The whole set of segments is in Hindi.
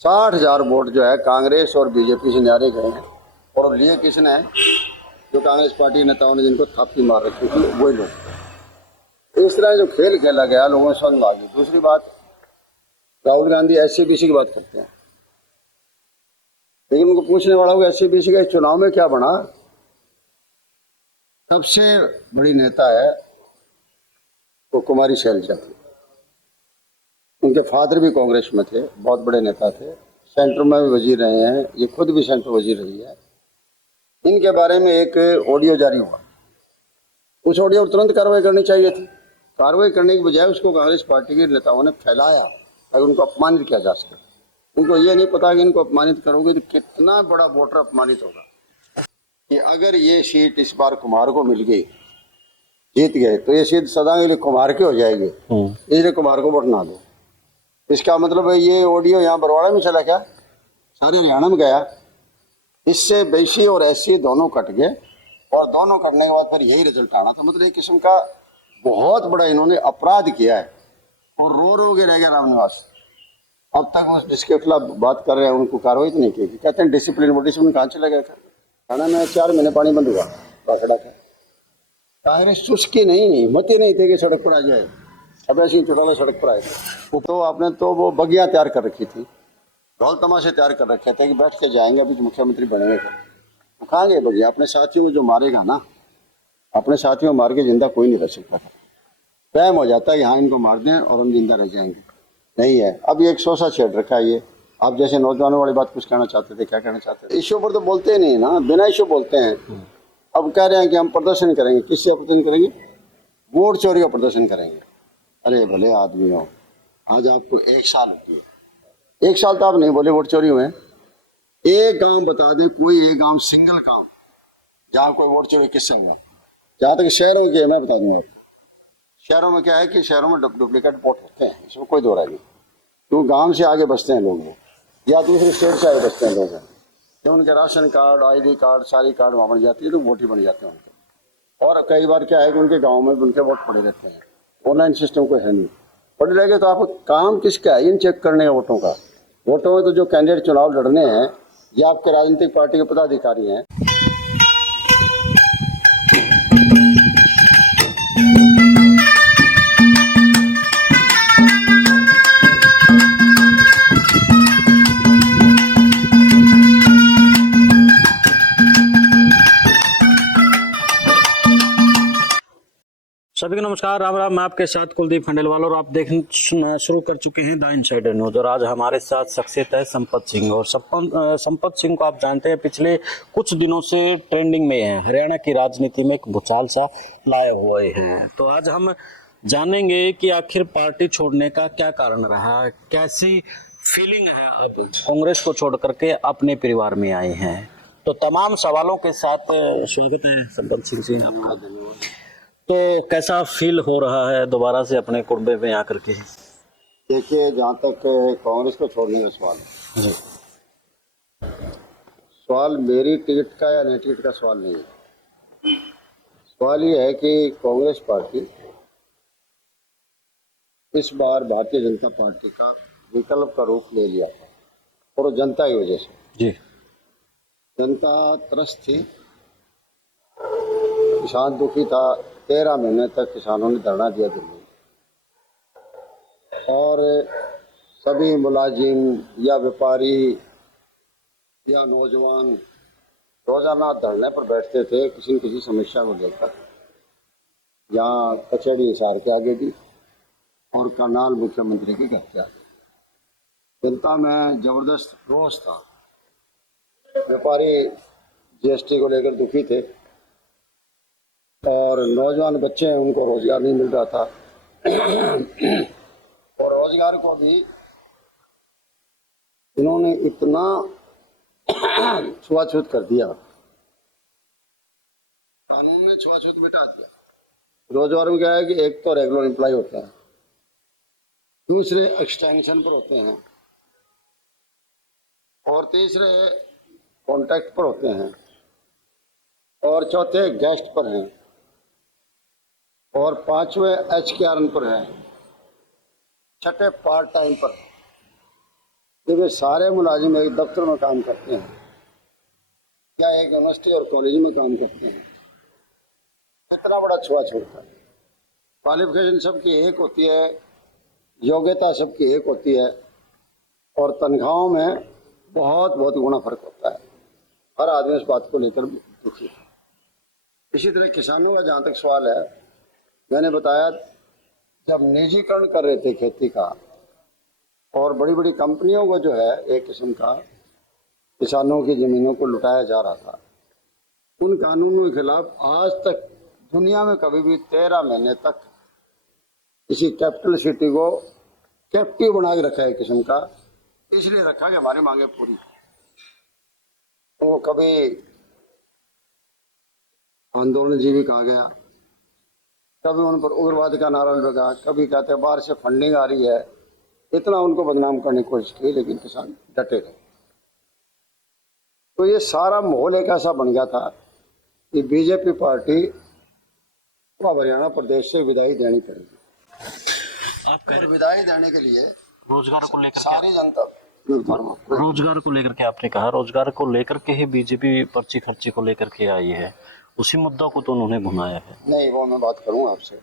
60,000 वोट जो है कांग्रेस और बीजेपी से न्यारे गए हैं। और लिए किसने है? जो कांग्रेस पार्टी के नेताओं ने जिनको थापी मार रखी थी वही लोग। इस तरह जो खेल खेला गया लोगों में समझ में आ गई। दूसरी बात, राहुल गांधी SC-BC की बात करते हैं, लेकिन उनको पूछने वाला होगा SC-BC का चुनाव में क्या बना? सबसे बड़ी नेता है वो कुमारी शैलजा थी। उनके फादर भी कांग्रेस में थे, बहुत बड़े नेता थे, सेंटर में भी वजीर रहे हैं, ये खुद भी सेंटर वजीर रही है। इनके बारे में एक ऑडियो जारी हुआ, उस ऑडियो पर तुरंत कार्रवाई करनी चाहिए थी। कार्रवाई करने की बजाय उसको कांग्रेस पार्टी के नेताओं ने फैलाया ताकि उनको अपमानित किया जा सके। उनको ये नहीं पता कि इनको अपमानित करोगे तो कितना बड़ा वोटर अपमानित होगा। कि अगर ये सीट इस बार कुमार को मिल गई, जीत गए, तो ये सीट सदा के लिए कुमार की हो जाएगी, इसलिए कुमार को वोट ना दो। इसका मतलब है ये ऑडियो यहाँ बरवाड़ा में चला क्या? सारे हरियाणा में गया। इससे BC और SC दोनों कट गए और दोनों कटने के बाद फिर यही रिजल्ट आना था। मतलब एक किस्म का बहुत बड़ा इन्होंने अपराध किया है और रो रो के रह गया रामनिवास। अब तक वो जिसके खिलाफ बात कर रहे हैं उनको कार्रवाई तो नहीं की। कहते हैं डिसिप्लिन, वो डिसिप्लिन कहाँ चला गया था? थाना में 4 महीने पानी बंद हुआ बाखड़ा का। कांग्रेस चुस्की नहीं, हिम्मत ही नहीं थे कि सड़क पर आ जाए। अब ऐसी चुटाला सड़क पर आए थे। तो आपने तो वो बगिया तैयार कर रखी थी, ढोल तमाशे तैयार कर रखे थे कि बैठ के जाएंगे अभी मुख्यमंत्री बनेंगे। तो कहाँ गए बगिया? अपने साथियों को जो मारेगा ना, अपने साथियों को मार के जिंदा कोई नहीं रह सकता। वहम हो जाता है कि हाँ इनको मार दें और हम जिंदा रह जाएंगे। नहीं है। अब ये एक सोसा छेड़ रखा है। ये आप जैसे नौजवानों वाली बात कुछ कहना चाहते थे, क्या कहना चाहते थे? इश्यू पर तो बोलते ही नहीं ना, बिना इश्यू बोलते हैं। अब कह रहे हैं कि हम प्रदर्शन करेंगे। किससे प्रदर्शन करेंगे? वोट चोरी का प्रदर्शन करेंगे। अरे भले आदमी हो, आज आपको 1 साल होती है, 1 साल तो आप नहीं बोले वोट चोरी हुए। एक गांव बता दें, कोई एक गांव, सिंगल गांव जहाँ कोई वोट चोरी किससे हुआ? जहाँ तक शहरों में मैं बता दूंगा। शहरों में क्या है कि शहरों में डुप्लीकेट वोट होते हैं, इसमें कोई दो राय नहीं। क्योंकि गांव से आगे बसते हैं लोग, या दूसरे स्टेट से आगे बसते हैं लोग, तो उनके राशन कार्ड, ID कार्ड, सारी कार्ड वहाँ बन जाती है, तो वोट ही बन जाते हैं उनके। और कई बार क्या है कि उनके गाँव में उनके वोट पड़े रहते हैं, ऑनलाइन सिस्टम कोई है नहीं। पड़े रहेंगे तो आपको काम किसका है इन चेक करने का वोटों का? वोटों में तो जो कैंडिडेट चुनाव लड़ने हैं ये आपके राजनीतिक पार्टी के पदाधिकारी हैं। सभी को नमस्कार, राम राम। मैं आपके साथ कुलदीप खंडेलवाल और आप देखना शुरू कर चुके हैं द इनसाइडर न्यूज। और आज हमारे साथ शख्सियत है संपत सिंह। और संपत सिंह को आप जानते हैं, पिछले कुछ दिनों से ट्रेंडिंग में है, हरियाणा की राजनीति में एक भूचाल सा लाए हुए हैं। तो आज हम जानेंगे कि आखिर पार्टी छोड़ने का क्या कारण रहा, कैसी फीलिंग है अब कांग्रेस को छोड़ करके अपने परिवार में आए हैं। तो तमाम सवालों के साथ स्वागत है संपत सिंह जी आपका। तो कैसा फील हो रहा है दोबारा से अपने कुर्बे में आकर के? देखिए, जहाँ तक कांग्रेस को छोड़ने का सवाल है जी, सवाल मेरी टिकट का या नहीं टिकट का सवाल नहीं है। सवाल ये है कि कांग्रेस पार्टी इस बार भारतीय जनता पार्टी का विकल्प का रूप ले लिया था, और जनता की वजह से जी। जनता त्रस्त थी, किसान दुखी था। 13 महीने तक किसानों ने धरना दिया दिल्ली, और सभी मुलाजिम या व्यापारी या नौजवान रोजाना धरने पर बैठते थे किसी न किसी समस्या को लेकर। यहाँ कचहरी हिसार के आगे भी और करनाल मुख्यमंत्री के घर के आगे जनता में जबरदस्त रोष था। व्यापारी GST को लेकर दुखी थे, और नौजवान बच्चे हैं उनको रोजगार नहीं मिल रहा था। और रोजगार को भी इन्होंने इतना छुआछूत कर दिया, कानून ने छुआछूत मिटा दिया। रोजगार में क्या है कि एक तो रेगुलर एम्प्लॉय होते हैं, दूसरे एक्सटेंशन पर होते हैं, और तीसरे कॉन्ट्रैक्ट पर होते हैं, और चौथे गेस्ट पर हैं, और 5वें HKRN पर है, 6ठे पार्ट टाइम पर। कि वे सारे मुलाजिम एक दफ्तर में काम करते हैं या एक यूनिवर्सिटी और कॉलेज में काम करते हैं, इतना बड़ा छुआछूत है। क्वालिफिकेशन सबकी एक होती है, योग्यता सबकी एक होती है, और तनख्वाहों में बहुत बहुत गुना फर्क होता है। हर आदमी इस बात को लेकर दुखी है। इसी तरह किसानों का जहाँ तक सवाल है, मैंने बताया जब निजीकरण कर रहे थे खेती का और बड़ी बड़ी कंपनियों को जो है एक किस्म का किसानों की जमीनों को लुटाया जा रहा था, उन कानूनों के खिलाफ आज तक दुनिया में कभी भी 13 महीने तक किसी कैपिटल सिटी को कैप्टिव बना के रखा है किस्म का, इसलिए रखा कि हमारी मांगे पूरी। तो कभी आंदोलन जीवी कहा गया, कभी उन पर उग्रवाद का नारा लगा, कभी कहते हैं बाहर से फंडिंग आ रही है, इतना उनको बदनाम करने की कोशिश की, लेकिन किसान डटे रहे। तो ये सारा माहौल एक ऐसा बन गया था कि बीजेपी पार्टी को अब हरियाणा प्रदेश से विदाई देनी पड़ेगी। आप कह रहे विदाई देने के लिए रोजगार को लेकर सारी जनता रोजगार को लेकर के आपने कहा, रोजगार को लेकर के ही बीजेपी पर्ची खर्ची को लेकर के आई है, उसी मुद्दा को तो उन्होंने घुमाया है। नहीं, वो मैं बात करूंगा आपसे।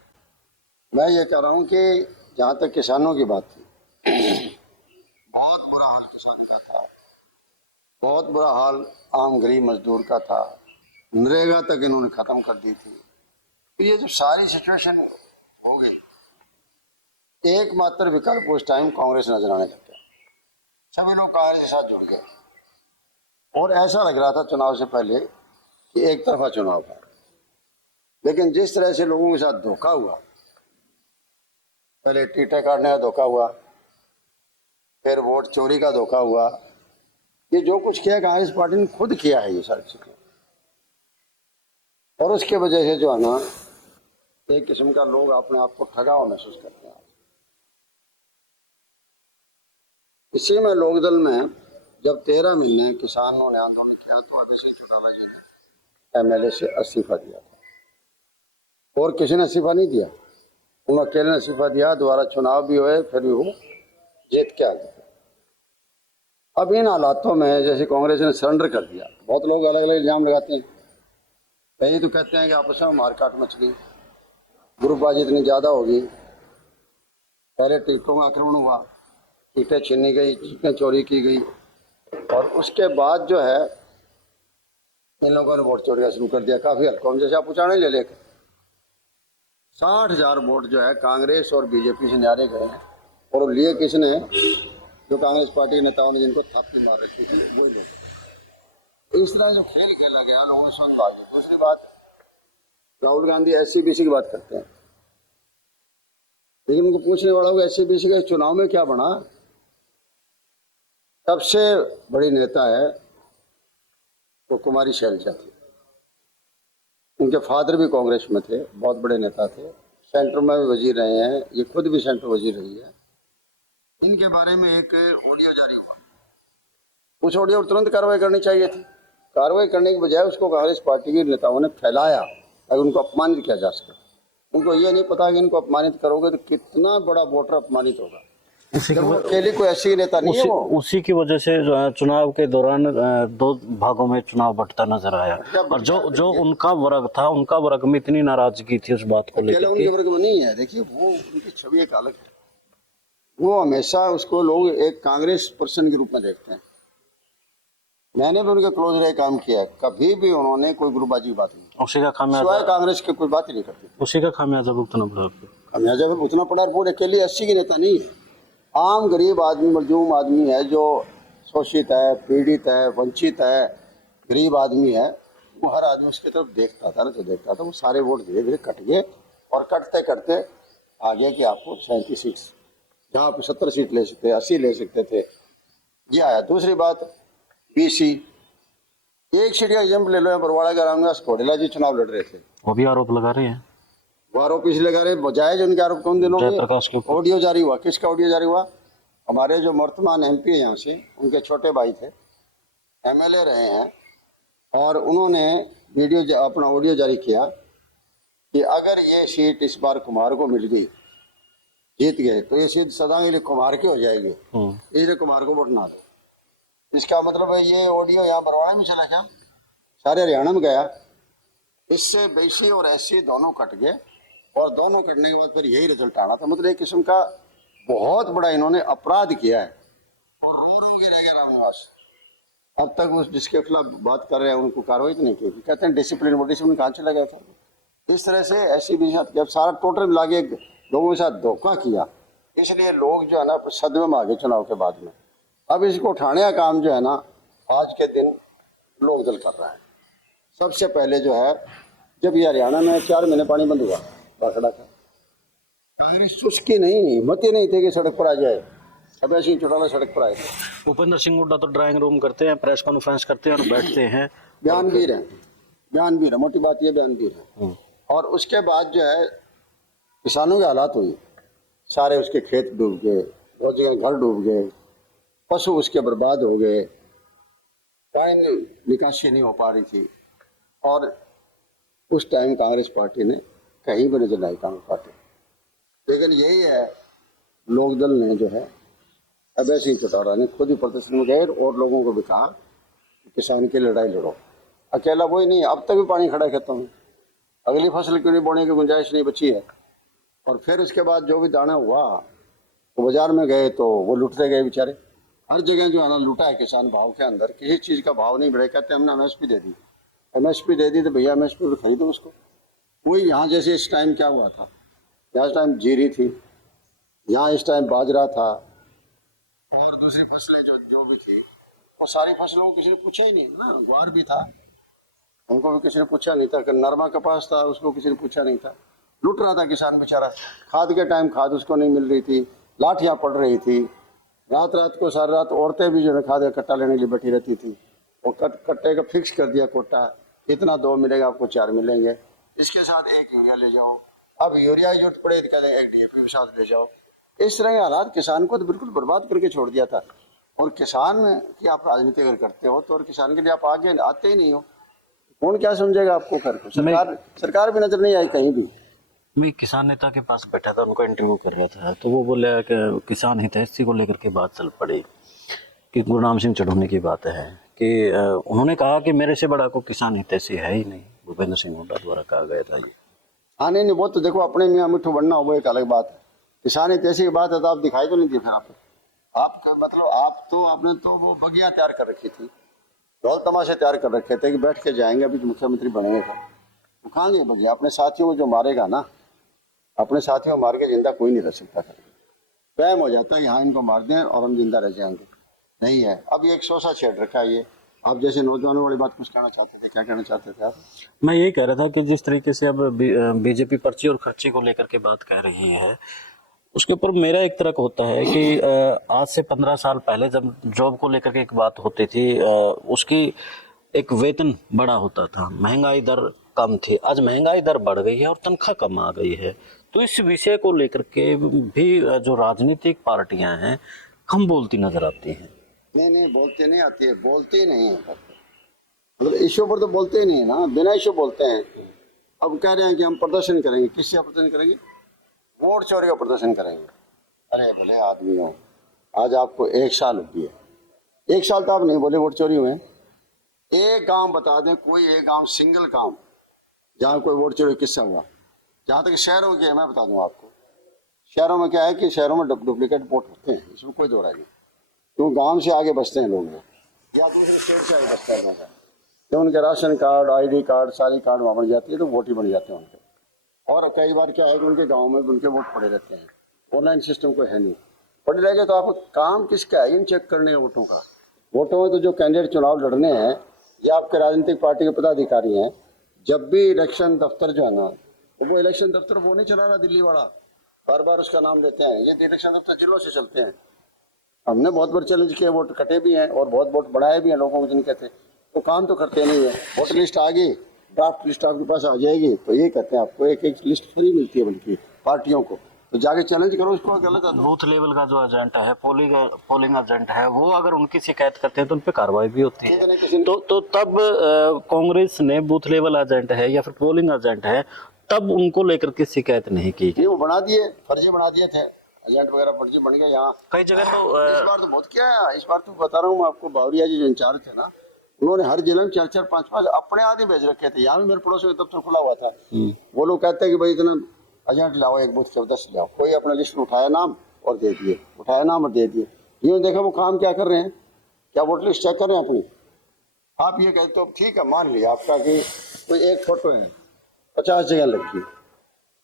मैं ये कह रहा हूँ कि जहाँ तक किसानों की बात थी, बहुत बुरा हाल किसान का था, बहुत बुरा हाल आम गरीब मजदूर का था, नरेगा तक इन्होंने खत्म कर दी थी। तो ये जो सारी सिचुएशन हो गई, एकमात्र विकल्प उस टाइम कांग्रेस नजर आने लग गया। सभी लोग कांग्रेस के साथ जुड़ गए और ऐसा लग रहा था चुनाव से पहले कि एक तरफा चुनाव था। लेकिन जिस तरह से लोगों के साथ धोखा हुआ, पहले टीटे काटने का धोखा हुआ, फिर वोट चोरी का धोखा हुआ, ये जो कुछ किया कांग्रेस पार्टी ने खुद किया है ये सारी चीजें, और उसके वजह से जो है ना एक किस्म का लोग अपने आप को ठगा हुआ महसूस करते हैं। इसी में लोकदल में जब 13 महीने किसानों ने आंदोलन किया तो अभय सिंह चौटाला जी ने एमएलए से इस्तीफा दिया था, और किसी ने इस्तीफा नहीं दिया, उन अकेले ने इस्तीफा दिया। दोबारा चुनाव भी हुए, फिर भी वो जीत के आ गए। अब इन हालातों में जैसे कांग्रेस ने सरेंडर कर दिया, बहुत लोग अलग अलग इल्जाम लगाते हैं। कहीं तो कहते हैं कि आपस में मारकाट मच गई, ग्रुपबाजी इतनी ज़्यादा होगी, पहले टिकटों का आक्रमण हुआ, टिकटें छीनी गई, टिकटें चोरी की गई, और उसके बाद जो है इन लोगों ने वोट चोरी का शुरू कर दिया काफ़ी हल्कों में। जैसे आप उचाने ले लेकर 60,000 वोट जो है कांग्रेस और बीजेपी से न्यारे गए हैं, और लिए किसने? जो कांग्रेस पार्टी के नेताओं ने जिनको थापी मार रखी थी वही लोग। इस तरह जो खेल खेला गया लोगों में समझ आ गई। दूसरी बात, राहुल गांधी SC-BC की बात करते हैं, लेकिन उनको पूछने वाला होगा SC-BC का चुनाव में क्या बना? सबसे बड़ी नेता है वो कुमारी शैलजा थी, उनके फादर भी कांग्रेस में थे, बहुत बड़े नेता थे, सेंटर में भी वजीर रहे हैं, ये खुद भी सेंटर वजीर रही है। इनके बारे में एक ऑडियो जारी हुआ, उस ऑडियो पर तुरंत कार्रवाई करनी चाहिए थी। कार्रवाई करने के बजाय उसको कांग्रेस पार्टी के नेताओं ने फैलाया ताकि उनको अपमानित किया जा सके। उनको ये नहीं पता कि इनको अपमानित करोगे तो कितना बड़ा वोटर अपमानित होगा। अकेले कोई ऐसी नेता नहीं है वो। उसी की वजह से जो है चुनाव के दौरान 2 भागों में चुनाव बंटता नजर आया, और जो उनका वर्ग था, उनका वर्ग में इतनी नाराजगी थी उस बात को लेकर। उनके वर्ग में नहीं है, देखिए वो उनकी छवि एक अलग है, वो हमेशा उसको लोग एक कांग्रेस पर्सन के रूप में देखते हैं। मैंने भी उनके क्लोज रह काम किया, कभी भी उन्होंने कोई ग्रुपबाजी की बात नहीं की, उसी का खामियाजा कांग्रेस की कोई बात ही नहीं करती। उसी का खामियाजा भुगतना पड़ा। खामियाजा उतना पड़ा, वो अकेले 80 के नेता नहीं है, आम गरीब आदमी, मजलूम आदमी है, जो शोषित है, पीड़ित है, वंचित है, गरीब आदमी है, वो हर आदमी उसकी तरफ देखता था ना, तो देखता था। वो सारे वोट धीरे धीरे कट गए, और कटते कटते आ गया कि आपको 37 सीट, जहाँ आप 70 सीट ले सकते, 80 ले सकते थे, ये आया। दूसरी बात, BC, एक सीट का एग्जाम्पल ले लो, बरवाड़ा का रामदास कोडेला जी चुनाव लड़ रहे थे, वो भी आरोप लगा रहे हैं, वो आरोप इसलिए लगा रहे, जायज उनके आरोप कौन दिनों में ऑडियो जारी हुआ। किसका ऑडियो जारी हुआ? हमारे जो वर्तमान MP है यहाँ से, उनके छोटे भाई थे, MLA रहे हैं, और उन्होंने वीडियो अपना ऑडियो जारी किया कि अगर ये सीट इस बार कुमार को मिल गई जीत गए तो ये सीध सदा के लिए कुमार की हो जाएगी, इसलिए कुमार को वोट ना दो। इसका मतलब है ये ऑडियो यहाँ बरवाड़ा में चला क्या, सारे हरियाणा में गया। इससे BC और SC दोनों कट गए और दोनों कटने के बाद फिर यही रिजल्ट आना था। मतलब एक किस्म का बहुत बड़ा इन्होंने अपराध किया है और रो रो के रह गया रामनिवास। अब तक उस जिसके खिलाफ बात कर रहे हैं उनको कार्रवाई तो नहीं की। कहते हैं डिसिप्लिन, वो डिसिप्लिन कहाँ चला गया था। इस तरह से SC BC जब सारा टोटल मिला के लोगों के साथ धोखा किया, इसलिए लोग जो है ना सदमे में आ गए चुनाव के बाद में। अब इसको उठाने का काम जो है ना आज के दिन लोकदल कर रहा है। सबसे पहले जो है जब ये हरियाणा में 4 महीने पानी बंद हुआ बाखड़ा का, कांग्रेस चुस्की नहीं, हिम्मत ही नहीं थी कि सड़क पर आ जाए। अब ऐसे ही चौटाला सड़क पर आए थे। भूपेंद्र सिंह हुड्डा तो ड्राइंग रूम करते हैं, प्रेस कॉन्फ्रेंस करते हैं और बैठते हैं, बयानवीर है, बयानवीर है, मोटी बात ये बयानवीर है। और उसके बाद जो है किसानों के हालात हुई, सारे उसके खेत डूब गए, बहुत जगह घर डूब गए, पशु उसके बर्बाद हो गए, पानी निकासी नहीं हो पा रही थी। और उस टाइम कांग्रेस पार्टी ने कहीं भी नजर नहीं, कांग्रेस पार्टी। लेकिन यही है लोकदल ने जो है अभय सिंह चौटाला ने खुद ही प्रदर्शन में गए और लोगों को भी कहा कि किसान की लड़ाई लड़ो। अकेला वही नहीं, अब तक भी पानी खड़ा है खेतों में, अगली फसल क्यों नहीं बोने की गुंजाइश नहीं बची है। और फिर उसके बाद जो भी दाना हुआ तो बाजार में गए तो वो लुटते गए बेचारे। हर जगह जो है ना लूटा है किसान, भाव के अंदर किसी चीज़ का भाव नहीं बढ़े। कहते हमने MSP दे दी, MSP दे दी तो भैया MSP पर खरीदो उसको। वही यहाँ जैसे इस टाइम क्या हुआ था, यहाँ इस टाइम जीरी थी, यहाँ इस टाइम बाजरा था और दूसरी फसलें जो भी थी वो सारी फसलों को किसी ने पूछा ही नहीं ना। ग्वार भी था, उनको भी किसी ने पूछा नहीं था। नरमा कपास था, उसको किसी ने पूछा नहीं था। लूट रहा था किसान बेचारा। खाद के टाइम खाद उसको नहीं मिल रही थी, लाठियाँ पड़ रही थी, रात रात को सारी रात औरतें भी जो है खाद का कट्टा लेने के लिए बैठी रहती थी। वो कट्टे का फिक्स कर दिया कोटा, इतना 2 मिलेगा आपको 4 मिलेंगे, इसके साथ 1 यूरिया ले जाओ। अब यूरिया की जरूरत पड़े तो कहते हैं 1 DAP के साथ ले जाओ। इस तरह के हालात किसान को तो बिल्कुल बर्बाद करके छोड़ दिया था। और किसान की आप राजनीति अगर करते हो तो और किसान के लिए आप आगे आते ही नहीं हो, कौन क्या समझेगा आपको करके। सरकार भी नजर नहीं आई कहीं भी। मैं किसान नेता के पास बैठा था, उनको इंटरव्यू कर रहा था, तो वो बोले कि किसान हितैषी को लेकर के बात चल पड़ी कि गुरनाम सिंह चढ़ोने की बात है कि उन्होंने कहा कि मेरे से बड़ा को किसान हितैषी है ही नहीं। भूपेंद्र सिंह हुड्डा द्वारा कहा गया था ये। हाँ नहीं, वो तो देखो अपने मियाँ मिट्ठू बनना हो वो एक अलग बात है। किसान हितैषी की बात है तो आप दिखाई तो नहीं दी। फिर आपका मतलब आपने तो वो बगिया तैयार कर रखी थी, ढोल तमाशे तैयार कर रखे थे कि बैठ के जाएंगे अभी तो मुख्यमंत्री बनेंगे। तो कहाँ गए बगिया? अपने साथियों को जो मारेगा ना, अपने साथियों को मार के जिंदा कोई नहीं रह सकता। वहम हो जाता है यहाँ इनको मार दें और हम जिंदा रह जाएंगे, नहीं है। अब ये एक शोषा छेड़ रखा है ये। आप जैसे नौजवानों वाली बात कुछ कहना चाहते थे, क्या कहना चाहते थे आप? मैं यही कह रहा था कि जिस तरीके से अब बीजेपी पर्ची और खर्ची को लेकर के बात कह रही है, उसके ऊपर मेरा एक तर्क होता है कि आज से 15 साल पहले जब जॉब को लेकर के एक बात होती थी, उसकी एक वेतन बड़ा होता था, महंगाई दर कम थी। आज महंगाई दर बढ़ गई है और तनख्वाह कम आ गई है। तो इस विषय को लेकर के भी जो राजनीतिक पार्टियां हैं कम बोलती नजर आती हैं। नहीं बोलते नहीं आती है, बोलते ही नहीं है। मतलब इश्यू पर तो बोलते ही नहीं है ना, बिना इश्यू बोलते हैं। अब कह रहे हैं कि हम प्रदर्शन करेंगे, किससे प्रदर्शन करेंगे? वोट चोरी का प्रदर्शन करेंगे। अरे भले आदमी हो, आज आपको 1 साल हो गया, 1 साल तो आप नहीं बोले वोट चोरी हुए। एक गांव बता दें, कोई एक गांव, सिंगल गांव जहाँ कोई वोट चोरी किससे हुआ? जहाँ तक शहरों की है मैं बता दूँ आपको, शहरों में क्या है कि शहरों में डुप्लीकेट वोट होते हैं, इसमें कोई दो राय नहीं। क्यों? गांव से आगे बसते हैं लोग या दूसरे स्टेट से आगे बसते हैं लोग, तो उनके राशन कार्ड, ID कार्ड, सारी कार्ड वहाँ बन जाती है तो वोट ही बन जाते हैं उनके। और कई बार क्या है कि उनके गांव में उनके वोट पड़े रहते हैं, ऑनलाइन सिस्टम कोई है नहीं, पड़े रह गए तो आपको काम किसका है इन चेक करने के वोटों का? वोटों में तो जो कैंडिडेट चुनाव लड़ने हैं ये आपके राजनीतिक पार्टी के पदाधिकारी हैं। जब भी इलेक्शन दफ्तर जो है ना, वो इलेक्शन दफ्तर वो नहीं चला रहा दिल्ली वाला, बार बार उसका नाम लेते हैं। ये इलेक्शन दफ्तर जिलों से चलते हैं। हमने बहुत बार चैलेंज किया, वोट कटे भी हैं और बहुत वोट बढ़ाए भी हैं लोगों को जिनके थे, तो काम तो करते नहीं है। वोटर लिस्ट आ गई, ड्राफ्ट लिस्ट आपके पास आ जाएगी तो ये कहते हैं आपको एक लिस्ट फ्री मिलती है बल्कि पार्टियों को, तो जाके चैलेंज करो उसको। गलत है। बूथ लेवल का जो एजेंट है, पोलिंग एजेंट है, वो अगर उनकी शिकायत करते हैं तो उन पर कार्रवाई भी होती है। तो तब कांग्रेस ने बूथ लेवल एजेंट है या फिर पोलिंग एजेंट है, तब उनको लेकर के शिकायत नहीं की। वो बना दिए, फर्जी बना दिए थे। एजेंट वगैरह फर्जी बन गया यहाँ। कई जगह तो इस बार तो बहुत किया है। इस बार तो बता रहा हूँ मैं आपको, बावरिया जी जो इंचार्ज थे ना, उन्होंने हर जिले में 4-4, 5-5 अपने आदमी भेज रखे थे। यहाँ भी मेरे पड़ोस में दफ्तर खुला हुआ था। वो लोग कहते हैं कि भाई इतना एजेंट लाओ, एक बूथ के 10 लाओ। कोई अपना लिस्ट में उठाया नाम और दे दिए, उठाया नाम और दे दिए। ये देखा वो काम क्या कर रहे हैं, क्या वोट लिस्ट चेक कर रहे हैं अपनी। आप ये कहते हो ठीक है, मान लिया आपका कि कोई एक फोटो है 50 जगह लगी,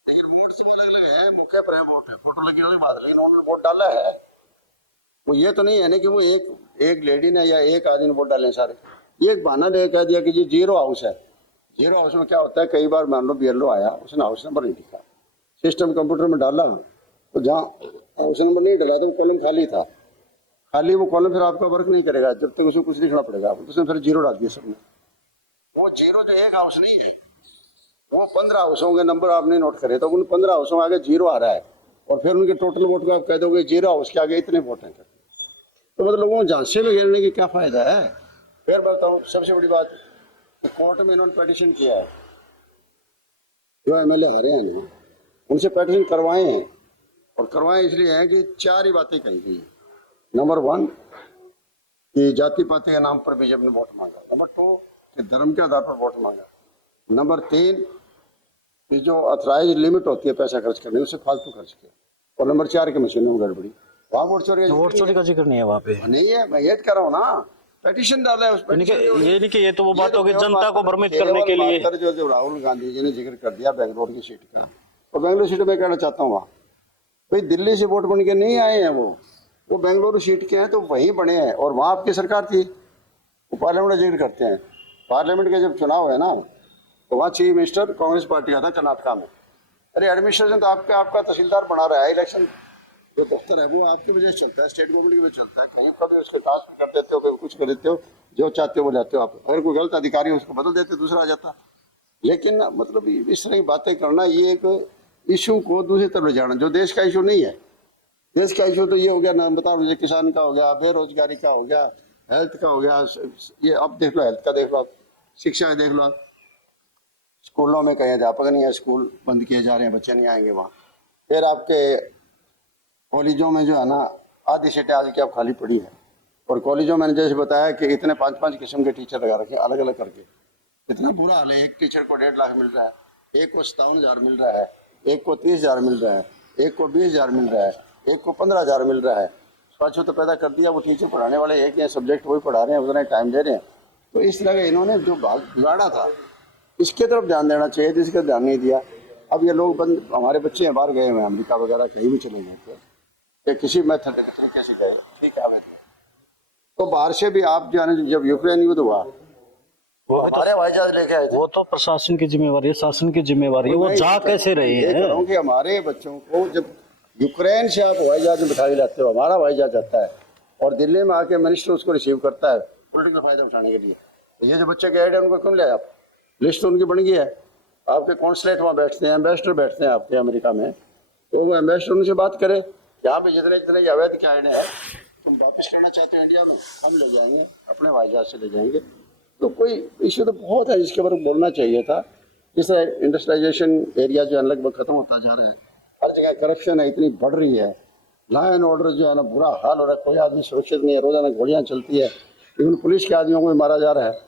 लेकिन वोट से अलग अलग है, मौके पर है वोट है, फोटो लगी अलग बात, लेकिन उन्होंने वोट डाला है। वो ये तो नहीं है ना कि वो एक लेडी ने या एक आदमी ने वोट डाले सारे। ये एक बहाना दे कह दिया कि जी जीरो हाउस है। जीरो हाउस में क्या होता है, कई बार मान लो बीएलओ आया, उसने हाउस नंबर नहीं लिखा, सिस्टम कंप्यूटर में डाला, तो जहाँ हाउस नंबर नहीं डाला तो वो कॉलम खाली था। खाली वो कॉलम फिर आपका वर्क नहीं करेगा जब तक उसमें कुछ लिखना पड़ेगा। उसने फिर जीरो डाल दिया सबने। वो जीरो जो एक हाउस नहीं है, वो 15 हाउसों के नंबर आपने नोट करे, तो उन 15 हाउसों में आगे जीरो आ रहा है, और फिर उनके टोटल वोट को आप कह दोगे जीरो हाउस के आगे इतने वोट हैं। तो मतलब लोगों को झांसे में घेरने की क्या फायदा है। फिर बताऊं सबसे बड़ी बात, कोर्ट में इन्होंने पिटीशन किया है, जो एमएलए हारे हैं ना, उनसे पिटीशन करवाए हैं, और करवाए इसलिए हैं कि 4 ही बातें कही गई। नंबर 1 कि जाति पाति के नाम पर बीजेपी ने वोट मांगा। नंबर 2 कि धर्म के आधार पर वोट मांगा। नंबर 3 कि जो अथराइज लिमिट होती है पैसा खर्च करने, उससे फालतू खर्च किया। और नंबर 4 की मशीनों में गड़बड़ी। वहाँ वोट चोरी का जिक्र नहीं है वहाँ पे। नहीं है, मैं ये कह रहा हूँ ना, पिटीशन डाला है उस पर। ये नहीं कि ये तो वो बात होगी जनता को भ्रमित करने के लिए। जो राहुल गांधी जी ने जिक्र कर दिया बेंगलोर की सीट का, और बेंगलोर सीट में कहना चाहता हूँ वहाँ भाई दिल्ली से वोट बन के नहीं आए हैं, वो बेंगलुरु सीट के हैं, तो वहीं बने हैं, और वहाँ आपकी सरकार थी। वो पार्लियामेंट का जिक्र करते हैं, पार्लियामेंट के जब चुनाव है ना, तो वहाँ चीफ मिनिस्टर कांग्रेस पार्टी का था कर्नाटका में। अरे एडमिनिस्ट्रेशन तो आपका तहसीलदार बना रहा है, इलेक्शन जो दफ्तर है वो आपकी वजह से चलता है, स्टेट गवर्नमेंट की वजह से चलता है। कहीं कभी उसके टास्क भी कर देते हो, कभी कुछ कर देते हो, जो चाहते हो वो जाते हो आप। अगर कोई गलत अधिकारी हो उसको बदल देते, दूसरा आ जाता। लेकिन मतलब इस तरह की बातें करना, ये एक इशू को दूसरी तरफ ले जाना, जो देश का इशू नहीं है। देश का इशू तो ये हो गया, नाम बता मुझे, किसान का हो गया, बेरोजगारी का हो गया, हेल्थ का हो गया। ये अब देख लो, हेल्थ का देख लो आप, शिक्षा का देख लो आप। स्कूलों में कहीं अध्यापक नहीं है, स्कूल बंद किए जा रहे हैं, बच्चे नहीं आएंगे वहाँ। फिर आपके कॉलेजों में जो है ना, आधी सीटें आज की अब खाली पड़ी है, और कॉलेजों में जैसे बताया कि इतने 5-5 किस्म के टीचर लगा रखे हैं अलग अलग करके। इतना बुरा हाल है, एक टीचर को 1.5 लाख मिल रहा है, एक को 57,000 मिल रहा है, एक को 30,000 मिल रहा है, एक को 20,000 मिल रहा है, एक को 15,000 मिल रहा है। स्वास्थ्य तो पैदा कर दिया, वो टीचर पढ़ाने वाले एक ही सब्जेक्ट वही पढ़ा रहे हैं, उतना टाइम दे रहे हैं। तो इस तरह का इन्होंने जो बिगाड़ा था, इसके तरफ ध्यान देना चाहिए, जिसका ध्यान नहीं दिया। अब ये लोग हमारे बच्चे हैं बाहर गए हुए हैं, अमेरिका वगैरह कहीं भी चले गए थे, या किसी मेथड तरीके से गए, ठीक है। तो बाहर से भी आप जो है ना, जब यूक्रेन युद्ध हुआ, वो हमारे हवाई जहाज लेके आए थे। वो तो प्रशासन की जिम्मेवारी है, शासन की जिम्मेवारी है, वो जा कैसे रही है। कि हमारे बच्चों को जब यूक्रेन से आप हवाई जहाज में बिठा के लाते हो, हमारा हवाई जहाज जाता है, और दिल्ली में आके मिनिस्टर उसको रिसीव करता है पॉलिटिकल फायदा उठाने के लिए। तो ये जो बच्चे गए हैं उनको क्यों ले आप? लिस्ट तो उनकी बन गई है। आपके कॉन्सुलेट वहाँ बैठते हैं, एम्बेसडर बैठते हैं आपके अमेरिका में, तो वो एम्बेसडर उनसे बात करे, यहाँ पे जितने जितने अवैध क्या है तुम वापस करना चाहते हो इंडिया में, हम ले जाएंगे, अपने हवाई जहाज से ले जाएंगे। तो कोई इश्यू तो बहुत है जिसके ऊपर बोलना चाहिए था। जिस तरह इंडस्ट्रियलाइजेशन एरिया जो है लगभग खत्म होता जा रहा है, हर जगह करप्शन है, इतनी बढ़ रही है, लॉ एंड ऑर्डर जो है ना बुरा हाल हो रहा है, कोई आदमी सुरक्षित नहीं है, रोजाना गोलियां चलती है, इवन पुलिस के आदमियों को भी मारा जा रहा है।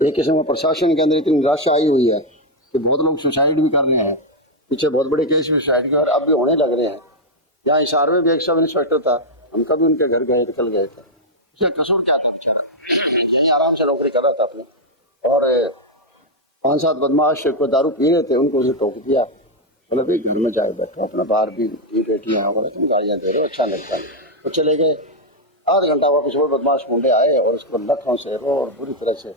एक किस्म का प्रशासन के अंदर इतनी निराशा आई हुई है कि बहुत लोग सुसाइड भी कर रहे हैं। पीछे बहुत बड़े केस भी सुसाइड के और अब भी होने लग रहे हैं। यहाँ हिसार में भी एक सब इंस्पेक्टर था, हम कभी उनके घर गए थे, कल गए थे। उसका कसूर क्या था बेचारा, यही आराम से नौकरी कर रहा था अपनी, और 5-7 बदमाश को दारू पी रहे थे, उनको उसने टोक दिया। बोले भाई घर में जाए बैठो, अपना बाहर भी बेटियाँ हैं, बोले तुम गाड़ियाँ दे रहे हो, अच्छा लगता है। तो चले गए, आधा घंटा वापस वो बदमाश मुंडे आए और उसको लखों से रो और बुरी तरह से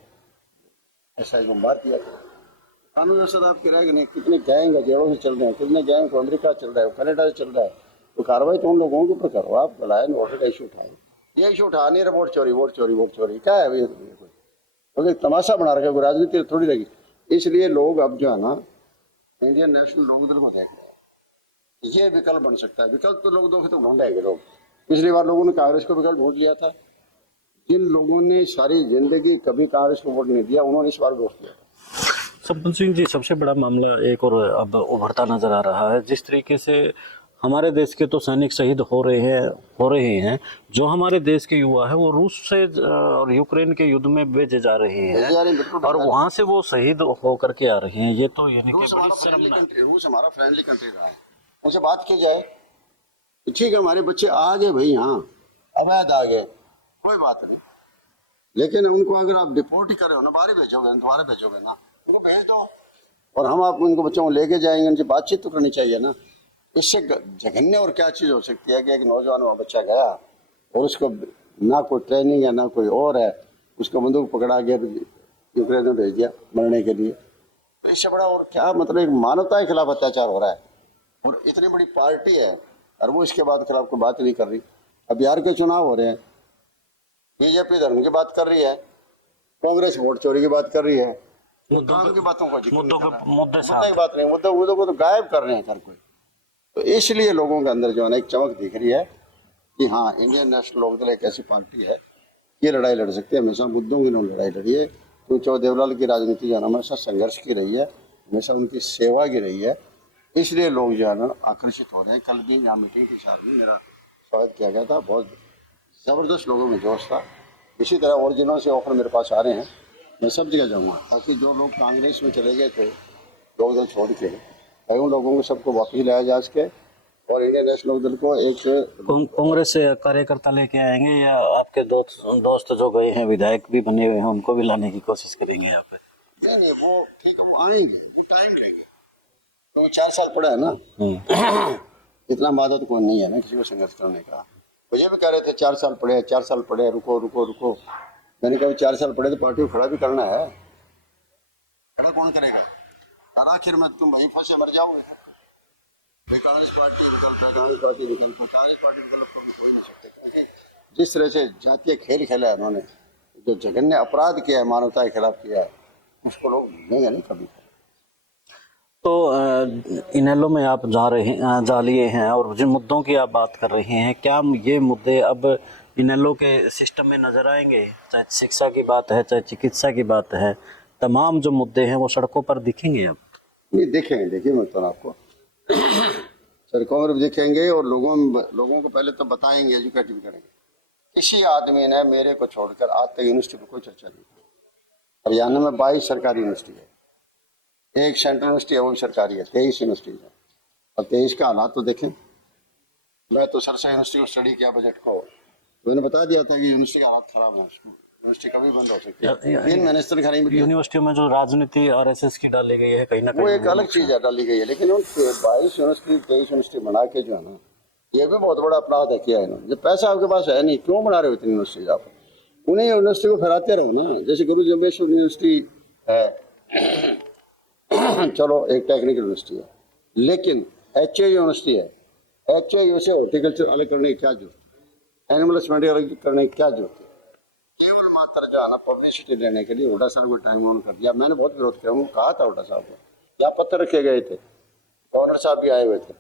ऐसा ही मार दिया। कानून व्यवस्था आपकी रहेगी नहीं, कितने गैंग जेलों से चल रहे हैं, कितने गैंग को अमेरिका चल रहा है, कनाडा से चल रहा है। तो कार्रवाई तो उन लोगों के ऊपर करो, आप बुलाए ऑर्डर का इशू उठाए। ये इशू उठा नहीं रहे, वोट चोरी वोट चोरी वोट चोरी क्या है ये, तो तमाशा बना रखा है, राजनीति थोड़ी लगी। इसलिए लोग अब जो है ना इंडियन नेशनल लोकदल को देख रहे हैं, ये विकल्प बन सकता है। विकल्प तो लोग दो तो ढूंढेंगे लोग। पिछली बार लोगों ने कांग्रेस को विकल्प ढूंढ लिया था, जिन लोगों ने सारी जिंदगी कभी कांग्रेस को वोट नहीं दिया उन्होंने इस बार वोट दिया। संपत सिंह जी, सबसे बड़ा मामला एक और अब उभरता नजर आ रहा है, जिस तरीके से हमारे देश के तो सैनिक शहीद हो रहे हैं। जो हमारे देश के युवा है वो रूस से और यूक्रेन के युद्ध में भेजे जा रहे हैं और वहां से वो शहीद होकर के आ रहे हैं। ये तो यानी कि रूस बड़ी हमारा शर्म फ्रेंडली है। कंट्री, रूस हमारा फ्रेंडली कंट्री रहा है, उनसे बात की जाए तो ठीक है, हमारे बच्चे आ गए भाई, हाँ अवैध आ गए, कोई बात नहीं, लेकिन उनको अगर आप डिपोर्ट ही करे हो ना, बाहर भेजोगे, दोबारा भेजोगे ना, उनको भेज दो और हम आप उनको बच्चों को लेके जाएंगे, उनसे बातचीत तो करनी चाहिए ना। इससे जघन्य और क्या चीज़ हो सकती है कि एक नौजवान वहाँ बच्चा गया और उसको ना कोई ट्रेनिंग है ना कोई और है, उसको बंदूक पकड़ा के यूक्रेन में भेज दिया मरने के लिए। तो इससे बड़ा और क्या, मतलब एक मानवता के खिलाफ अत्याचार हो रहा है और इतनी बड़ी पार्टी है और वो इसके बाद खिलाफ कोई बात नहीं कर रही। अब बिहार के चुनाव हो रहे हैं, बीजेपी धर्म की बात कर रही है, कांग्रेस वोट चोरी की बात कर रही है, काम की बातों को मुद्दे की बात नहीं, मुद्दों को तो गायब कर रहे हैं हर कोई। तो इसलिए लोगों के अंदर जो है ना एक चमक दिख रही है कि हाँ, इंडियन नेशनल लोकदल एक ऐसी पार्टी है, ये लड़ाई लड़ सकती है, हमेशा मुद्दों की उन्होंने लड़ाई लड़ी है। क्योंकि चौ देवलाल की राजनीति जो है ना हमेशा संघर्ष की रही है, हमेशा उनकी सेवा की रही है, इसलिए लोग जो है ना आकर्षित हो रहे हैं। कल भी यहाँ मीटिंग के साथ में मेरा स्वागत किया गया था, बहुत ज़बरदस्त लोगों में जोश था। इसी तरह और जिलों से ऑफर मेरे पास आ रहे हैं, मैं सब जगह जाऊँगा, ताकि जो लोग कांग्रेस में चले गए थे लोकदल छोड़ के, उन लोगों को सबको वापस लाया जा सके और इंडियन नेशनल लोकदल को एक कांग्रेस से कार्यकर्ता लेके आएंगे या आपके दोस्त जो गए हैं विधायक भी बने हुए हैं उनको भी लाने की कोशिश करेंगे यहाँ पे? नहीं, वो ठीक है, वो आएंगे, वो टाइम लेंगे, तो 4 साल पड़ा है ना। इतना मादत कोई नहीं है ना किसी को संघर्ष करने का। मुझे भी कह रहे थे 4 साल पड़े, 4 साल पड़े, रुको रुको रुको। मैंने कहा 4 साल पड़े तो पार्टी को खड़ा भी करना है, खड़ा कौन करेगा? और आखिर में तुम भाई फंसे मर जाओगे। कांग्रेस पार्टी विकल्प को भी कोई नहीं सकते, क्योंकि जिस तरह से जातीय खेल खेला है उन्होंने, जो जघन्य अपराध किया है, मानवता के खिलाफ किया है, उसको लोग भूलेंगे नहीं कभी। तो इनेलो में आप जा लिए हैं और जिन मुद्दों की आप बात कर रहे हैं, क्या ये मुद्दे अब इनेलो के सिस्टम में नजर आएंगे? चाहे शिक्षा की बात है, चाहे चिकित्सा की बात है, तमाम जो मुद्दे हैं वो सड़कों पर दिखेंगे अब? नहीं दिखेंगे, देखिए मैं तो आपको सड़कों पर भी दिखेंगे और लोगों को पहले तो बताएंगे, एजुकेट भी करेंगे। किसी आदमी ने मेरे को छोड़कर आज तक यूनिवर्सिटी पर कोई चर्चा नहीं की। हरियाणा में 22 सरकारी यूनिवर्सिटी है, एक सेंट्रल यूनिवर्सिटी है वो भी सरकारी है, 23 यूनिवर्सिटी है। अब 23 का हालात तो देखें। मैं तो सरसा यूनिवर्सिटी को स्टडी किया बजट को, मैंने बता दिया था कि यूनिवर्सिटी का हालात खराब है, यूनिवर्सिटी कभी बंद हो सकती है, 3 महीने से तनख्वाह नहीं मिली। यूनिवर्सिटी में जो राजनीति आरएसएस की डाली गई है कहीं ना कहीं वो एक अलग चीज है, डाली गई है, लेकिन उन 22 यूनिवर्सिटी 23 यूनिवर्सिटी बना के जो है ना, ये भी बहुत बड़ा अपराध है किया है इन्होंने। जब पैसा आपके पास है नहीं, क्यों बना रहे हो इतनी यूनिवर्सिटी? आप उन्हें यूनिवर्सिटी को फैलाते रहो ना, जैसे गुरु जम्बेश्वर यूनिवर्सिटी है चलो एक टेक्निकल यूनिवर्सिटी है, लेकिन HA यूनिवर्सिटी है, HA से हॉर्टिकल्चर अलग करने की क्या जरूरत है? एनिमल हस्बेंड्री अलग करने की क्या जरूरत है? केवल मात्र जो है ना पब्लिसिटी लेने के लिए हुड्डा साहब को टाइम ऑन कर दिया। मैंने बहुत विरोध किया, उन्होंने कहा था हुड्डा साहब को, यहाँ पत्थर रखे गए थे, गवर्नर साहब भी आए हुए थे,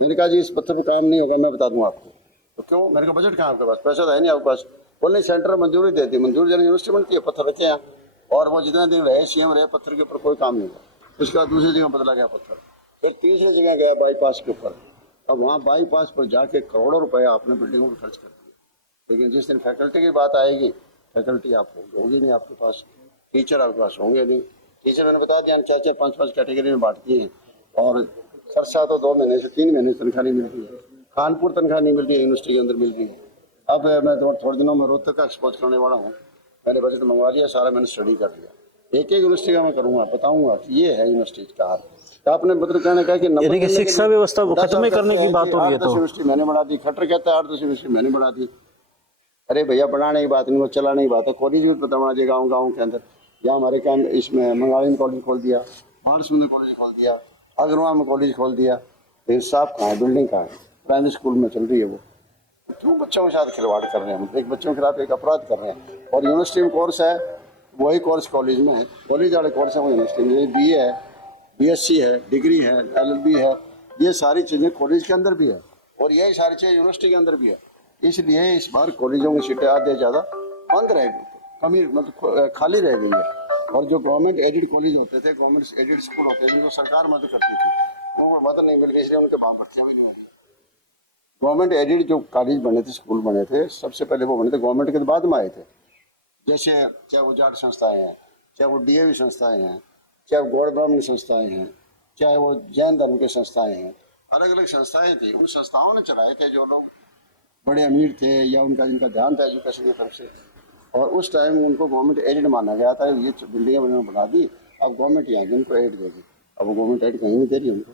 मैंने कहा जी इस पत्थर पर काम नहीं होगा, मैं बता दूँ आपको। तो क्यों? मेरे को बजट कहाँ आपके पास, पैसा तो है नहीं आपके पास। बोले सेंटर मंजूरी देती, मंजूरी देने यूनिवर्सिटी बनती है, पत्थर रखे यहाँ, और वो जितने दिन रहे CM रहे, पत्थर के ऊपर कोई काम नहीं हुआ। उसके बाद दूसरी जगह बदला गया पत्थर, फिर तीसरी जगह गया बाईपास के ऊपर। अब वहाँ बाईपास पर जाके करोड़ों रुपए आपने बिल्डिंगों पर खर्च कर दिए, लेकिन जिस दिन फैकल्टी की बात आएगी, फैकल्टी आप होगी नहीं आपके पास, टीचर आपके पास होंगे नहीं। टीचर मैंने बता दिया 4-4, 5-5 कैटेगरी में बांटती हैं, और खर्चा तो 2 महीने से 3 महीने तनख्वाह नहीं मिलती है। कानपुर तनख्वाह नहीं मिलती है, यूनिवर्सिटी के अंदर मिल रही है। अब मैं थोड़े दिनों में रोहतक का एक्सपोज करने वाला हूँ, मैंने बजट मंगवा लिया सारा, मैंने स्टडी कर लिया, एक यूनिवर्सिटी का मैं करूँगा, बताऊँगा कि ये है यूनिवर्सिटी का हाल। तो आपने मतलब कहने कहा कि शिक्षा व्यवस्था खत्म करने की बात हो रही है, तो यूनिवर्सिटी मैंने बढ़ा दी, खट्टर कहता है 8-10 यूनिवर्सिटी मैंने बढ़ा दी। अरे भैया बढ़ाने की बात नहीं, वो चलाने की बात है। कॉलेज भी पता बना दिया गाँव के अंदर, या हमारे काम इसमें मंगाली में कॉलेज खोल दिया, मानस में कॉलेज खोल दिया, अग्रवाल में कॉलेज खोल दिया, तो इंसाफ कहाँ है, बिल्डिंग कहाँ है? प्राइमरी स्कूल में चल रही है वो। क्यों बच्चों के साथ खिलवाड़ कर रहे हैं? एक बच्चों के खिलाफ एक अपराध कर रहे हैं। और यूनिवर्सिटी में कोर्स है, वही कोर्स कॉलेज में है, कॉलेज वाले कोर्स है वो यूनिवर्सिटी में, BA है, BSc है, डिग्री है, LLB है, ये सारी चीज़ें कॉलेज के अंदर भी है, और यही सारी चीज़ें यूनिवर्सिटी के अंदर भी है। इसलिए इस बार कॉलेजों की सीटें आधे ज़्यादा बंद रह गई, कमी मतलब खाली रह गई है। और जो गवर्नमेंट एडेड कॉलेज होते थे, गवर्नमेंट एडेड स्कूल होते थे, जिनको सरकार मदद करती थी, वो मदद नहीं मिल रही, इसलिए उनके वहाँ भर्तियाँ भी नहीं हो रही। गवर्नमेंट एडेड जो कॉलेज बने थे, स्कूल बने थे, सबसे पहले वो बने थे गवर्नमेंट के बाद में आए थे। जैसे चाहे वो जाट संस्थाएं हैं, चाहे वो डीएवी संस्थाएं हैं, चाहे वो गौड़ ब्राह्मणी संस्थाएं हैं, चाहे वो जैन धर्म की संस्थाएं हैं, अलग अलग संस्थाएं थी। उन संस्थाओं ने चलाए थे जो लोग बड़े अमीर थे या उनका जिनका ध्यान था एजुकेशन की तरफ से, और उस टाइम उनको गवर्नमेंट एडेड माना गया था। ये बिल्डिंगें बना दी, अब गवर्नमेंट यहाँ उनको एड देगी, अब वो गवर्नमेंट एड कहीं नहीं दे रही उनको।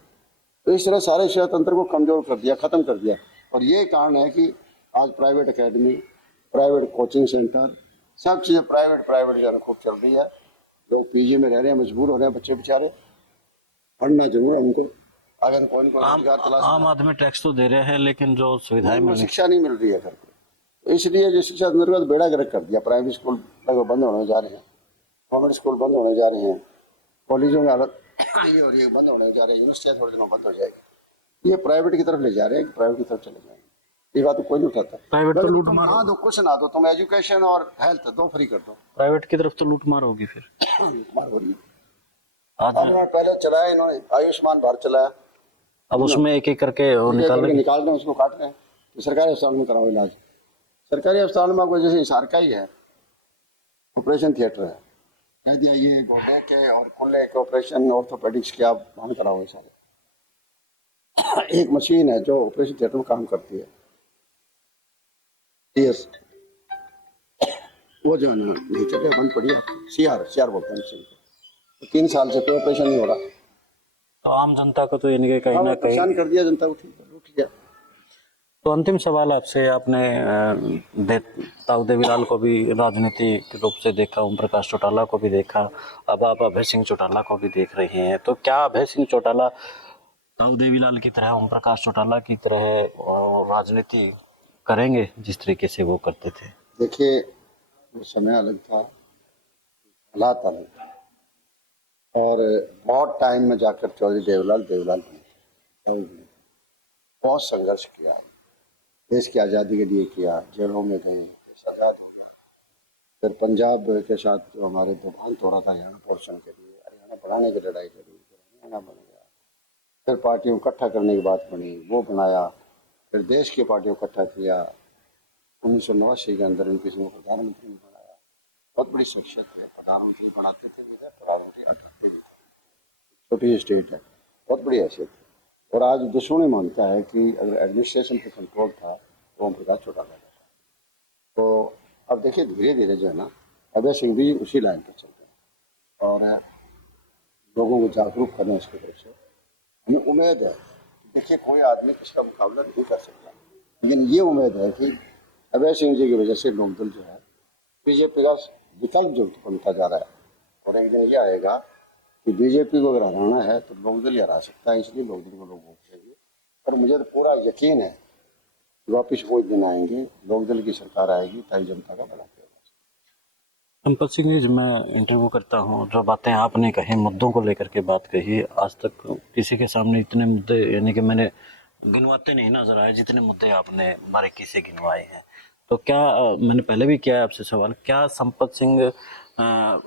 तो इस तरह सारे शिक्षा तंत्र को कमजोर कर दिया, खत्म कर दिया। और ये कारण है कि आज private academy, private coaching centre, सब चीज़ें प्राइवेट प्राइवेट जो है खूब चल रही है। लोग पीजी में रह रहे हैं, मजबूर हो रहे हैं बच्चे बेचारे, पढ़ना जरूर है उनको, अगर कोई इनको रोजगार तलाश आम आदमी टैक्स तो दे रहे हैं लेकिन जो सुविधाएं उनको मिलनी, शिक्षा नहीं मिल रही है घर पे। तो इसलिए जो शिक्षा तंत्र का बेड़ा गर्क कर दिया। प्राइमरी स्कूल लगभग बंद होने जा रहे हैं, गवर्नमेंट स्कूल बंद होने जा रहे हैं, कॉलेजों में हालत ये और ये बंद होने जा रहे हैं, यूनिवर्सिटियाँ थोड़े दिनों बंद हो जाएगी। ये प्राइवेट की तरफ ले जा रहे हैं, प्राइवेट की तरफ चले जाएंगे। ये बात तो कोई नहीं उठाता। प्राइवेट तो तुम लूट मार, ना दो, कुछ ना दो, तुम एजुकेशन और हेल्थ दो फ्री कर दो। प्राइवेट की तरफ तो लूट मार होगी फिर। मार हो रही है। आज अब पहले चलाया इन्होंने आयुष्मान भारत चलाया, अब उसमें एक एक करके वो निकाल रहे हैं। निकाल रहे हैं, उसको काट रहे हैं। तो सरकारी अस्पताल में कराओ इलाज। सरकारी अस्पताल में आपको जैसे हिसार का ही है, ऑपरेशन थिएटर है, कह दिया ये घोड़े के और खुले के ऑपरेशन ऑर्थोपेडिक्स के आप वहाँ कराओ ये सारे। एक मशीन है जो ऑपरेशन थिएटर में काम करती है, यस, वो जो है ना नहीं चल रहा, बंद पड़ी है। सीआर बोलते हैं मशीन को। 3 साल से कोई ऑपरेशन नहीं हो रहा। तो आम जनता को तो इनके कहीं ना कहीं परेशान कर दिया जनता को, ठीक है, लूट लिया। तो अंतिम सवाल आपसे, आपने ताऊ देवीलाल को भी राजनीतिक रूप से देखा, ओम प्रकाश चौटाला को भी देखा, अब आप अभय सिंह चौटाला को भी देख रहे हैं, तो क्या अभय सिंह चौटाला ताऊ देवीलाल की तरह, ओम प्रकाश चौटाला की तरह राजनीति करेंगे जिस तरीके से वो करते थे? देखिए, वो समय अलग था, हालात अलग था, और बहुत टाइम में जाकर चौधरी देवीलाल बने, बहुत संघर्ष किया है, देश की आज़ादी के लिए किया, जेलों में गए, देश आज़ाद हो गया। फिर पंजाब के साथ जो हमारे देहांत हो रहा था हरियाणा पोर्शन के लिए, हरियाणा बढ़ाने की लड़ाई लड़ी, हरियाणा बन गया। फिर पार्टियों को इकट्ठा करने की बात बनी, वो बनाया। फिर देश की पार्टियों को इकट्ठा किया। 1989 के अंदर इनकी को प्रधानमंत्री ने बनाया। बहुत बड़ी शख्सियत है, प्रधानमंत्री बनाते थे भी थे, प्रधानमंत्री हटाते भी थे। छोटी स्टेट है, बहुत बड़ी हैसियत है। और आज दुश्मनी मानता है कि अगर एडमिनिस्ट्रेशन पे कंट्रोल था तो ओम प्रकाश चौटाला था। तो अब देखिए धीरे धीरे जो है ना, अभय सिंह भी उसी लाइन पर चल रहे हैं और लोगों को जागरूक करना इसकी तरफ से। हमें उम्मीद है, देखिए कोई आदमी किसी का मुकाबला नहीं कर सकता, लेकिन ये उम्मीद है कि अभय सिंह जी की वजह से लोकदल जो है बीजेपी का विकल्प जो बनता जा रहा है, और एक दिन ये आएगा कि बीजेपी को अगर हराना है तो लोकदल ही हरा सकता है, इसलिए लोकदल को लोग वोट देंगे। और मुझे तो पूरा यकीन है कि वापिस वो दिन आएंगे, लोकदल की सरकार आएगी, ताकि जनता का भला किया। संपत सिंह जी, जब मैं इंटरव्यू करता हूँ, जो बातें आपने कही, मुद्दों को लेकर के बात कही, आज तक किसी के सामने इतने मुद्दे, यानी कि मैंने गिनवाते नहीं नजर आए जितने मुद्दे आपने बारीकी से गिनवाए हैं। तो क्या मैंने पहले भी किया है आपसे सवाल, क्या संपत सिंह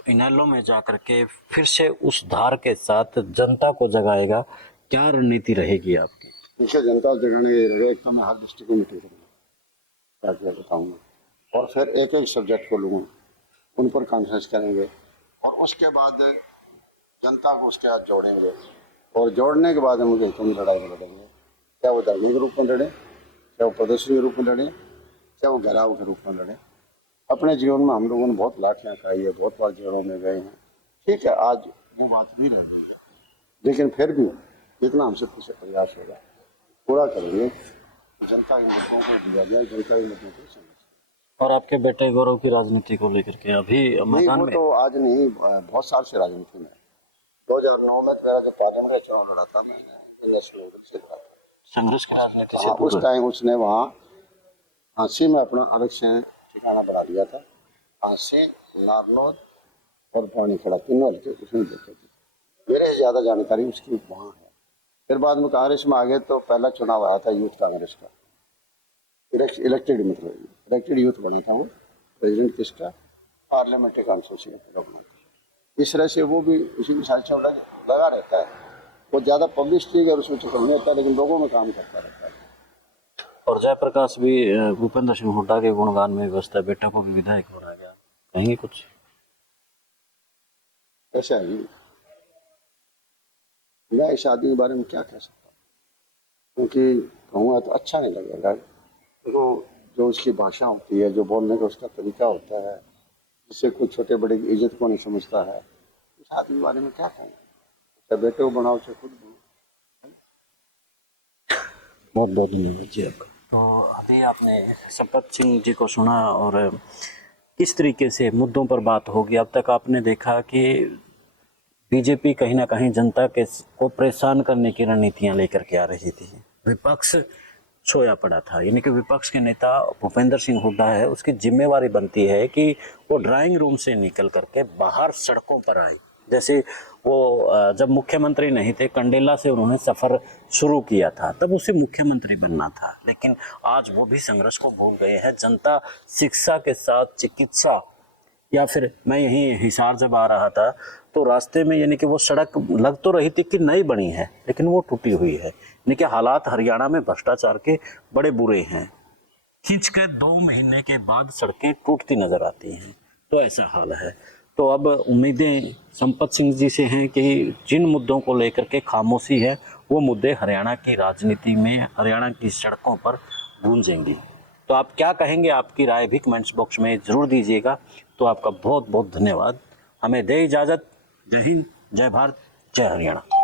इनेलो में जाकर के फिर से उस धार के साथ जनता को जगाएगा? क्या रणनीति रहेगी आपकी? देखिए, जनता जगाने एक तो मैं हर डिस्ट्रिक्ट में मीटिंग करूँगा, क्या बताऊँगा, और फिर एक एक सब्जेक्ट को लूँगा, उन पर कॉन्फ्रेंस करेंगे, और उसके बाद जनता को उसके साथ जोड़ेंगे, और जोड़ने के बाद हम उनके हितों में लड़ाई लड़ेंगे। चाहे वो धरने के रूप में लड़ें, चाहे वो प्रदर्शन के रूप में लड़ें, चाहे वो घेराव के रूप में लड़ें। अपने जीवन में हम लोगों ने बहुत लाठियाँ खाई है, बहुत बार जेलों में गए हैं, ठीक है, आज वो बात नहीं रह गई है, लेकिन फिर भी जितना हमसे पीछे प्रयास होगा पूरा करेंगे। जनता के मुद्दों को दिया जाए, जनता के मुद्दों को समझ। और आपके बेटे गौरव की राजनीति को लेकर के अभी मैदान में? तो आज नहीं, बहुत साल से राजनीति में। 2009 में मेरा जो पार्लियामेंट का चुनाव लड़ा था, मैंने नेशनल लेवल से लड़ा था, संघर्ष की राजनीति से। उस टाइम उसने वहाँ हाँसी में अपना अलग से ठिकाना बना दिया था। हाँसी, नारनौल और पानी खड़ा, तीनों हल्के उसने देखे थे। मेरे से ज़्यादा जानकारी उसकी वहाँ है। फिर बाद में कांग्रेस में आ गए तो पहला चुनाव आया था यूथ कांग्रेस का, इलेक्टेड, मतलब इलेक्टेड यूथ बना था वो, प्रेसिडेंट किसका, पार्लियामेंट्री काउंसिल से बना। इस तरह से वो भी उसी के साथ लगा रहता है। वो ज़्यादा पब्लिसिटी अगर उसमें चक्कर नहीं होता, लेकिन लोगों में काम करता रहता है। और जयप्रकाश भी भूपेंद्र सिंह हुड्डा के गुणगान में व्यस्त है, बेटा को भी विधायक बनाया गया, कहेंगे कुछ? ऐसा है जी, मैं इस आदमी के बारे में क्या कह सकता हूँ, क्योंकि कहूँगा तो अच्छा नहीं लगेगा। तो जो उसकी भाषा होती है, जो बोलने का उसका तरीका होता है, जिससे कुछ छोटे बड़े की इज्जत को नहीं समझता है, इस आदमी के बारे में क्या कहेंगे? चाहे बेटे को बनाओ चाहे खुद बनाओ। बहुत बहुत धन्यवाद जी आपका। तो अभी आपने संपत सिंह जी को सुना और किस तरीके से मुद्दों पर बात होगी। अब तक आपने देखा कि बीजेपी कहीं ना कहीं जनता के को परेशान करने की रणनीतियां लेकर के आ रही थी, विपक्ष सोया पड़ा था। यानी कि विपक्ष के नेता भूपेंद्र सिंह हुड्डा है, उसकी जिम्मेवारी बनती है कि वो ड्राइंग रूम से निकल करके बाहर सड़कों पर आए। जैसे वो जब मुख्यमंत्री नहीं थे, कंडेला से उन्होंने सफर शुरू किया था, तब उसे मुख्यमंत्री बनना था, लेकिन आज वो भी संघर्ष को भूल गए हैं। जनता शिक्षा के साथ चिकित्सा, या फिर मैं यहीं हिसार जब आ रहा था तो रास्ते में यानी कि वो सड़क लग तो रही थी कि नई बनी है, लेकिन वो टूटी हुई है। यानी कि हालात हरियाणा में भ्रष्टाचार के बड़े बुरे हैं। खींच कर 2 महीने के बाद सड़कें टूटती नजर आती हैं, तो ऐसा हाल है। तो अब उम्मीदें संपत सिंह जी से हैं कि जिन मुद्दों को लेकर के खामोशी है, वो मुद्दे हरियाणा की राजनीति में, हरियाणा की सड़कों पर गूंजेंगी। तो आप क्या कहेंगे, आपकी राय भी कमेंट्स बॉक्स में ज़रूर दीजिएगा। तो आपका बहुत बहुत धन्यवाद। हमें दे इजाज़त। जय हिंद, जय भारत, जय हरियाणा।